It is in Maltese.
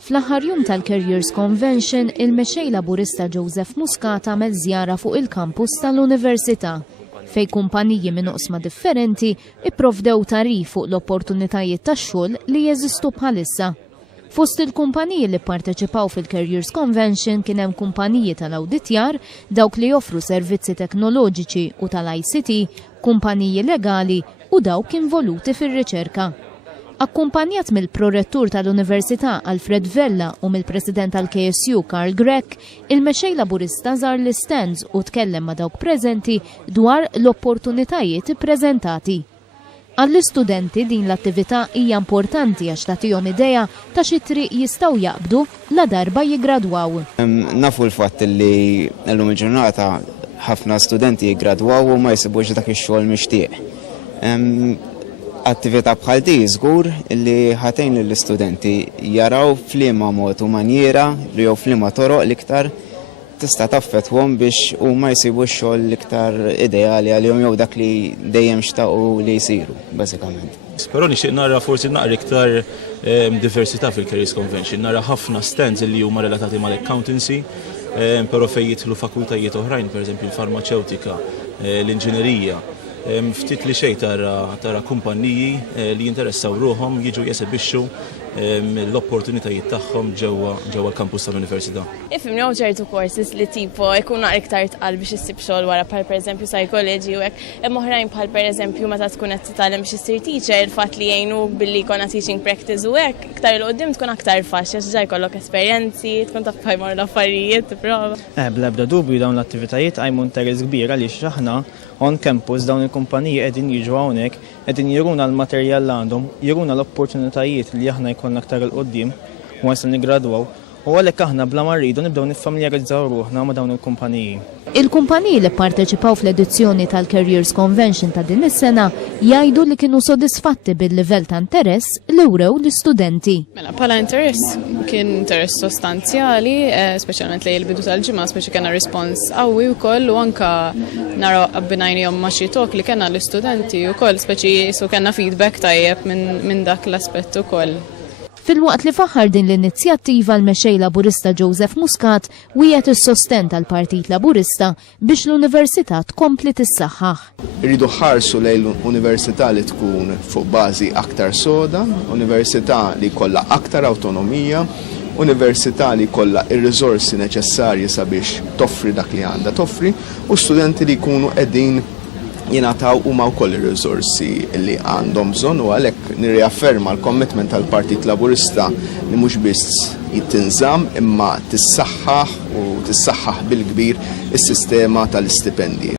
Fl-aħħar jum tal-Careers Convention, il-mexxej Laburista Joseph Muscat għamel żjara fuq il-kampus tal-Università fej kumpaniji minn oqsma differenti ipprovdew tarif fuq l-opportunitajiet tax-xogħol li jeżistu bħalissa. Fost il-kumpaniji li pparteċipaw fil-Careers Convention kien hemm kumpaniji tal-awditjar, dawk li joffru servizzi teknoloġiċi u tal-ICT, kumpaniji legali u dawk involuti fir-riċerka. Akkumpanjat mill-prorettur tal-Università Alfred Vella u mill-President tal-KSU Karl Grech, il-mexxej Laburista żar l-stands u tkellem ma' dawk preżenti dwar l-opportunitajiet ippreżentati. Għall-istudenti din l-attività hija importanti għax tagħtihom idea ta' xi triq jistgħu jaqbdu la darba jiggradwaw. Nafu l-fatt li llum il-ġurnata ħafna studenti jiggradwaw u ma jsibux dak ix-xogħol mixtieq. Attività bħal di żgur li ħatejn lill-istudenti jaraw f'liema mod u manjera li jew f'liema toroq l-iktar tista' taffetwhom biex huma jsibu x-xogħol l-iktar ideali għalihom jew dak li dejjem xtaqu li jsiru bażikament. Però nixtieq nara forsi naqra iktar diversità fil-Careers Convention, nara ħafna stands li huma relatati mal-accountancy, però fejn jidħlu fakultajiet oħrajn, pereżempju l-farmaceutika, l-inġinerija. Ftit li xejn tara kumpanniji li jinteressaw ruhom jiġu jesebixxu l-opportunitajiet tagħhom ġewwa l-kampus tal-Università. Ifhimnew ċertu courses li tipo jkunu iktar tqal biex issib xogħol wara bħal pereżempju psychology u hekk. Hemm oħrajn bħal pereżempju meta tkun qed titgħallem biex issir teacher, il-fatt li jgħinuk billi jkollna teaching practice u hekk iktar il qudiem tkun aktar faċli għax ġaj jkollok esperjenzi, tkun taf jmorru l-affarijiet tipprova. Bl-ebda dubju dawn l-attivitajiet għajmu interess kbir għaliex aħna on campus dawn il-kumpaniji qegħdin jiġu hawnhekk, qegħdin jiruna l-materjal li għandhom, jiruna l-opportunitajiet li aħna jkollna aktar il-qoddim once nigradwaw, u għalhekk aħna bla ma rridu nibdew niffamiljarizzaw ruħna ma' dawn il-kumpaniji. Il-kumpaniji li pparteċipaw fl-edizzjoni tal-Careers Convention ta' din is-sena jgħidu li kienu sodisfatti bil-livell ta' interess li wrew l-istudenti. Mela bħala interess kien interess sostanzjali, speċjalment lejn il-bidu tal-ġimgħa, speċi kellna rispons qawwi wkoll u anke naraw abbinajnihom ma' xi talk li kellna l-istudenti wkoll speċi su kellna feedback tajjeb minn dak l-aspett ukoll. Fil-waqt li faħħar din l-inizjattiva l-mexxej Laburista Joseph Muscat wieħed is-sosten tal-Partit Laburista biex l-Università tkompli tissaħħaħ. Irridu ħarsu lejn l-Università li tkun fuq bażi aktar soda, Università li jkollha aktar awtonomija, Università li jkollha ir-riżorsi neċessarji sabiex toffri dak li għandha toffri u studenti li jkunu qegħdin jingħataw huma wkoll ir-riżorsi li għandhom bżonn u għalhekk nirriafferma l-commitment tal-Partit Laburista li mhux biss jittinżamm imma tissaħħaħ u tissaħħaħ bil-kbir is-sistema tal-istipendji.